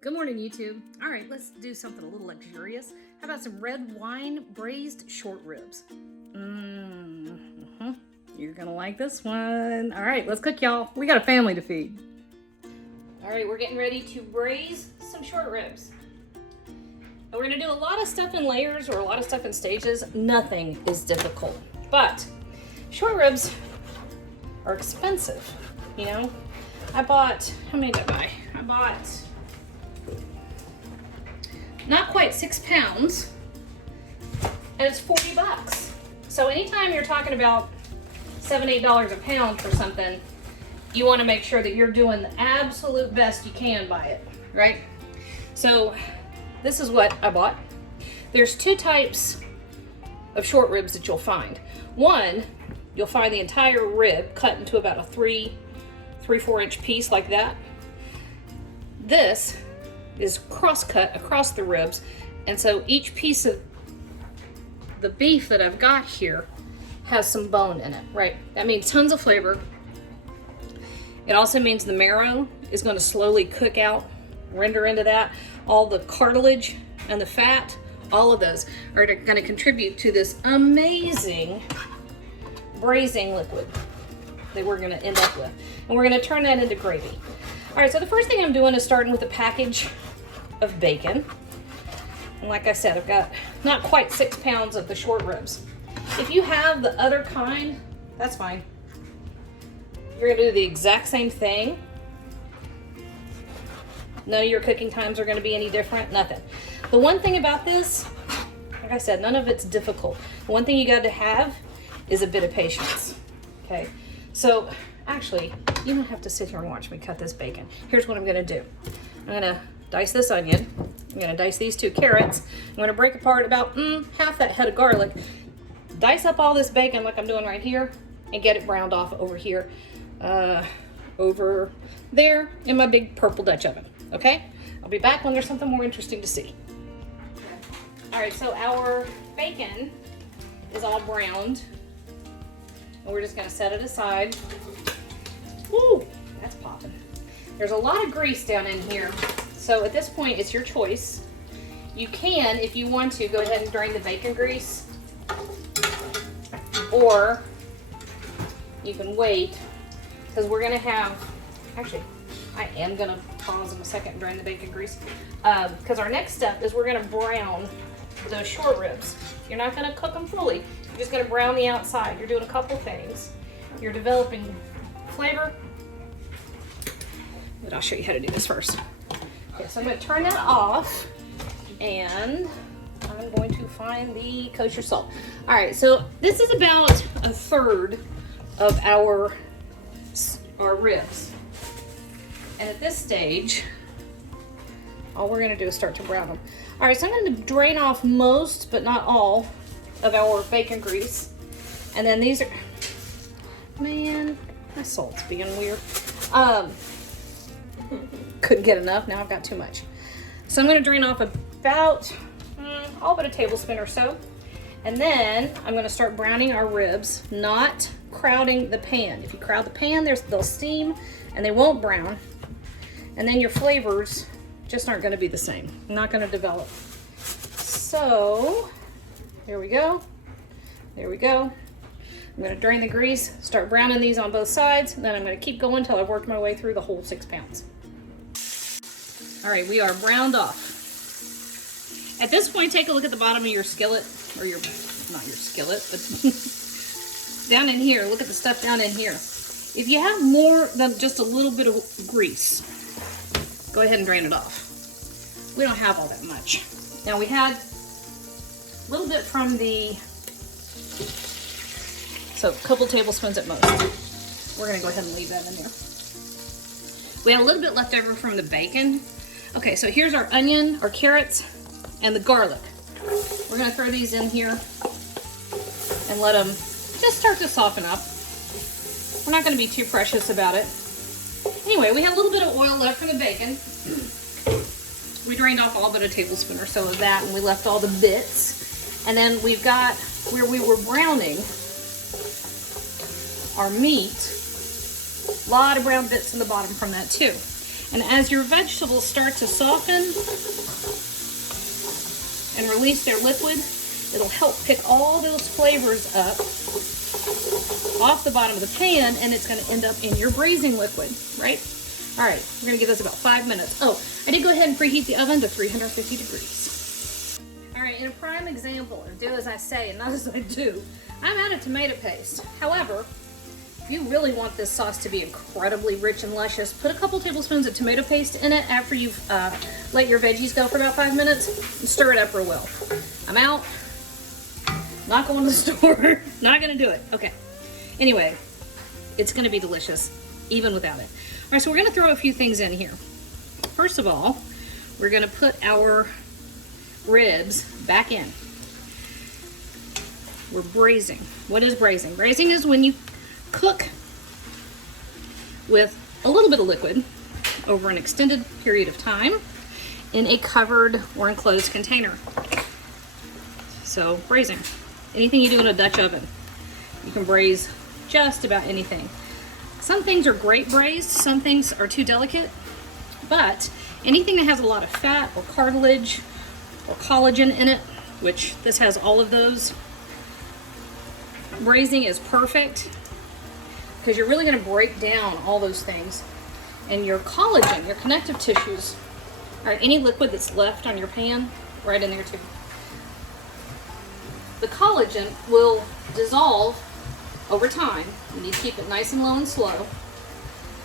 Good morning, YouTube. All right, let's do something a little luxurious. How about some red wine braised short ribs? You're gonna like this one. All right, let's cook, y'all. We got a family to feed. All right, we're getting ready to braise some short ribs. And we're gonna do a lot of stuff in layers or a lot of stuff in stages. Nothing is difficult, but short ribs are expensive, you know? I bought, how many did I buy? I bought not quite 6 pounds, and it's 40 bucks. So anytime you're talking about $7, $8 a pound for something, you want to make sure that you're doing the absolute best you can by it, right? So this is what I bought. There's two types of short ribs that you'll find. One, you'll find the entire rib cut into about a 3-4 inch piece like that. This is cross-cut across the ribs, and so each piece of the beef that I've got here has some bone in it, right? That means tons of flavor. It also means the marrow is going to slowly cook out, render into that. All the cartilage and the fat, all of those are going to contribute to this amazing braising liquid that we're going to end up with. And we're going to turn that into gravy. All right, so the first thing I'm doing is starting with a package of bacon. And like I said, I've got not quite 6 pounds of the short ribs. If you have the other kind, that's fine. You're gonna do the exact same thing. None of your cooking times are gonna be any different, nothing. The one thing about this, like I said, none of it's difficult. The one thing you got to have is a bit of patience, okay? So actually, you don't have to sit here and watch me cut this bacon. Here's what I'm gonna do. I'm gonna dice this onion. I'm gonna dice these 2 carrots. I'm gonna break apart about half that head of garlic. Dice up all this bacon like I'm doing right here and get it browned off over here, over there in my big purple Dutch oven, okay? I'll be back when there's something more interesting to see. All right, so our bacon is all browned, and we're just gonna set it aside. Woo, that's popping. There's a lot of grease down in here, so at this point, it's your choice. You can, if you want to, go ahead and drain the bacon grease, or you can wait, because we're gonna have, actually, I am gonna pause in a second and drain the bacon grease, because our next step is we're gonna brown those short ribs. You're not gonna cook them fully. You're just gonna brown the outside. You're doing a couple things. You're developing flavor, but I'll show you how to do this first. Okay, so I'm gonna turn that off, and I'm going to find the kosher salt. All right, so this is about 1/3 of our ribs. And at this stage, all we're gonna do is start to brown them. All right, so I'm gonna drain off most, but not all, of our bacon grease. And then these are, man, my salt's being weird. Couldn't get enough, now I've got too much. So I'm gonna drain off about all but a tablespoon or so. And then I'm gonna start browning our ribs, not crowding the pan. If you crowd the pan, they'll steam and they won't brown. And then your flavors just aren't gonna be the same. Not gonna develop. So, here we go. There we go. I'm gonna drain the grease, start browning these on both sides, and then I'm gonna keep going until I've worked my way through the whole 6 pounds. All right, we are browned off. At this point, take a look at the bottom of your skillet, or your, not your skillet, but down in here, look at the stuff down in here. If you have more than just a little bit of grease, go ahead and drain it off. We don't have all that much. Now we had a little bit from the, so a couple tablespoons at most. We're gonna go ahead and leave that in there. We had a little bit left over from the bacon. Okay, so here's our onion, our carrots, and the garlic. We're gonna throw these in here and let them just start to soften up. We're not gonna be too precious about it. Anyway, we had a little bit of oil left from the bacon. We drained off all but a tablespoon or so of that, and we left all the bits. And then we've got where we were browning our meat. A lot of brown bits in the bottom from that too. And as your vegetables start to soften and release their liquid, it'll help pick all those flavors up off the bottom of the pan, and it's going to end up in your braising liquid, right? All right, we're going to give this about 5 minutes. Oh, I did go ahead and preheat the oven to 350 degrees. All right, in a prime example, or do as I say and not as I do, I'm out of tomato paste. However, if you really want this sauce to be incredibly rich and luscious, put a couple tablespoons of tomato paste in it after you've let your veggies go for about 5 minutes and stir it up real well. I'm out. Not going to the store. Not going to do it. Okay. Anyway, it's going to be delicious even without it. All right, so we're going to throw a few things in here. First of all, we're going to put our ribs back in. We're braising. What is braising? Braising is when you cook with a little bit of liquid over an extended period of time in a covered or enclosed container. So braising, anything you do in a Dutch oven, you can braise just about anything. Some things are great braised, some things are too delicate, but anything that has a lot of fat or cartilage or collagen in it, which this has all of those, braising is perfect because you're really going to break down all those things. And your collagen, your connective tissues, or any liquid that's left on your pan, right in there too. The collagen will dissolve over time. You need to keep it nice and low and slow.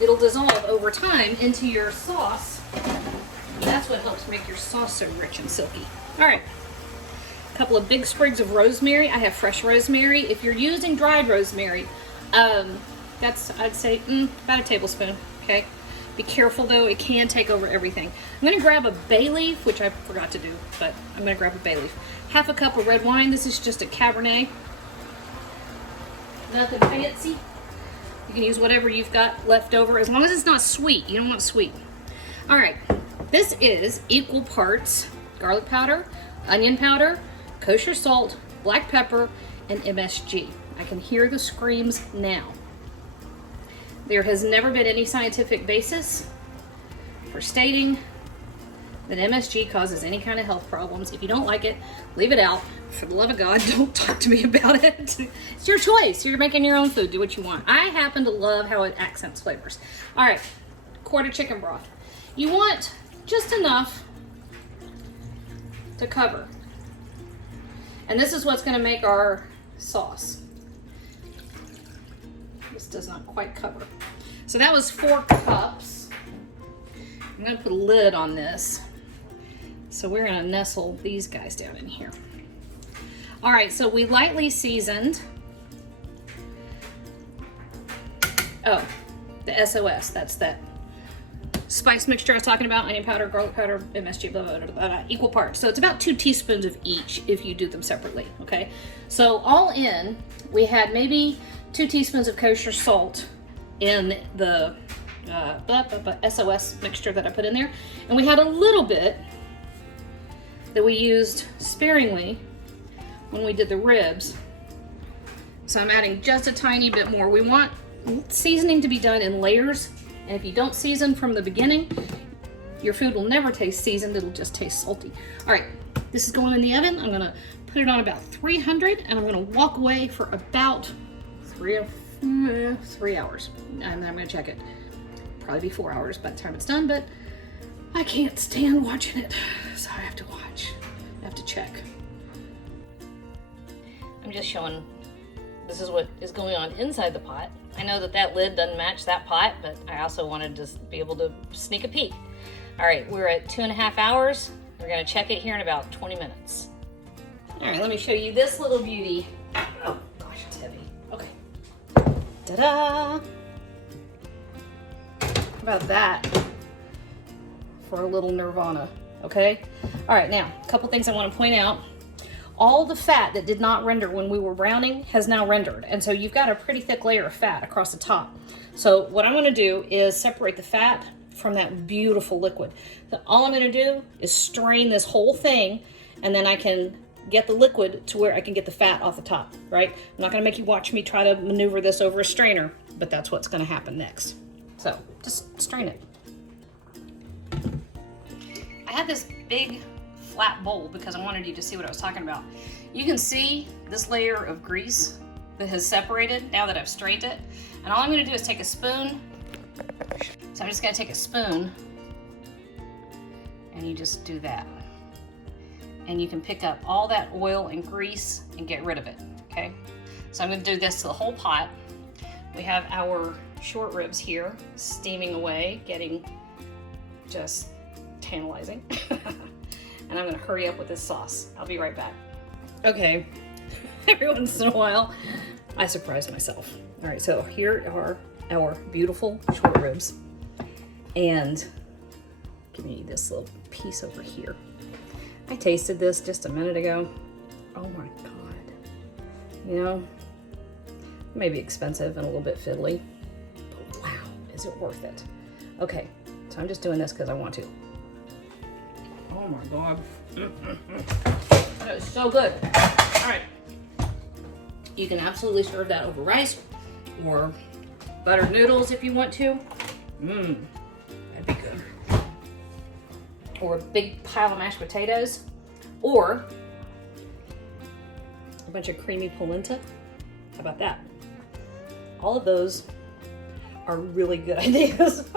It'll dissolve over time into your sauce. And that's what helps make your sauce so rich and silky. All right. A couple of big sprigs of rosemary. I have fresh rosemary. If you're using dried rosemary, that's, I'd say, about a tablespoon, okay? Be careful though, it can take over everything. I'm gonna grab a bay leaf, which I forgot to do, but I'm gonna grab a bay leaf. Half a cup of red wine. This is just a Cabernet. Nothing fancy. You can use whatever you've got left over, as long as it's not sweet. You don't want sweet. All right, this is equal parts garlic powder, onion powder, kosher salt, black pepper, and MSG. I can hear the screams now. There has never been any scientific basis for stating that MSG causes any kind of health problems. If you don't like it, leave it out. For the love of God, don't talk to me about it. It's your choice. You're making your own food. Do what you want. I happen to love how it accents flavors. All right, quarter chicken broth. You want just enough to cover. And this is what's going to make our sauce. This does not quite cover. So that was 4 cups. I'm going to put a lid on this. So we're going to nestle these guys down in here. All right, so we lightly seasoned. Oh, the SOS, that's that spice mixture I was talking about, onion powder, garlic powder, MSG, blah, blah, blah, blah, blah, equal parts. So it's about 2 teaspoons of each if you do them separately, okay? So all in, we had maybe 2 teaspoons of kosher salt in the SOS mixture that I put in there. And we had a little bit that we used sparingly when we did the ribs. So I'm adding just a tiny bit more. We want seasoning to be done in layers. And if you don't season from the beginning, your food will never taste seasoned. It'll just taste salty. All right, this is going in the oven. I'm gonna put it on about 300 and I'm gonna walk away for about 3 hours. And then I'm gonna check it. Probably be 4 hours by the time it's done, but I can't stand watching it. So I have to watch, I have to check. I'm just showing, this is what is going on inside the pot. I know that that lid doesn't match that pot, but I also wanted to be able to sneak a peek. All right, we're at 2.5 hours. We're gonna check it here in about 20 minutes. All right, let me show you this little beauty. Oh gosh, it's heavy. Okay. Ta-da! How about that for a little nirvana, okay? All right, now, a couple things I wanna point out. All the fat that did not render when we were browning has now rendered. And so you've got a pretty thick layer of fat across the top. So what I'm gonna do is separate the fat from that beautiful liquid. So all I'm gonna do is strain this whole thing, and then I can get the liquid to where I can get the fat off the top, right? I'm not gonna make you watch me try to maneuver this over a strainer, but that's what's gonna happen next. So just strain it. I had this big flat bowl because I wanted you to see what I was talking about. You can see this layer of grease that has separated now that I've strained it. And all I'm gonna do is take a spoon. So I'm just gonna take a spoon and you just do that. And you can pick up all that oil and grease and get rid of it, okay? So I'm gonna do this to the whole pot. We have our short ribs here steaming away, getting just tantalizing. And I'm gonna hurry up with this sauce. I'll be right back. Okay, every once in a while, I surprise myself. All right, so here are our beautiful short ribs. And give me this little piece over here. I tasted this just a minute ago. Oh my God. You know, it may be expensive and a little bit fiddly, but wow, is it worth it? Okay, so I'm just doing this because I want to. Oh my God. That is so good. All right. You can absolutely serve that over rice or buttered noodles if you want to. That'd be good. Or a big pile of mashed potatoes, or a bunch of creamy polenta. How about that? All of those are really good ideas.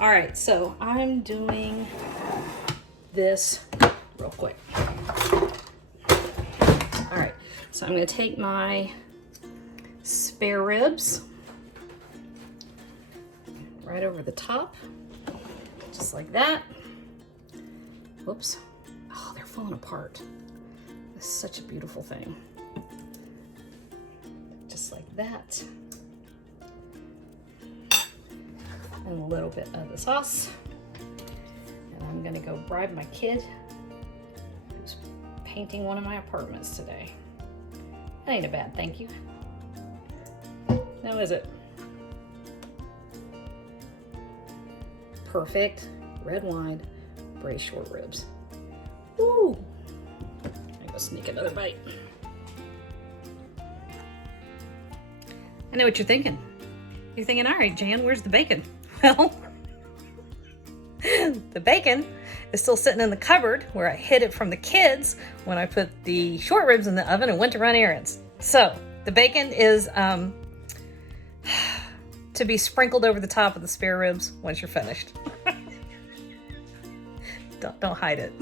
All right, so I'm doing this real quick. All right, so I'm gonna take my spare ribs right over the top, just like that. Whoops. Oh, they're falling apart. It's such a beautiful thing. Just like that. And a little bit of the sauce. And I'm gonna go bribe my kid who's painting one of my apartments today. That ain't a bad thank you. Now is it? Perfect red wine braised short ribs. Woo! I'm gonna sneak another bite. I know what you're thinking. You're thinking, all right, Jan, where's the bacon? Well, the bacon is still sitting in the cupboard where I hid it from the kids when I put the short ribs in the oven and went to run errands. So the bacon is to be sprinkled over the top of the spare ribs once you're finished. Don't hide it.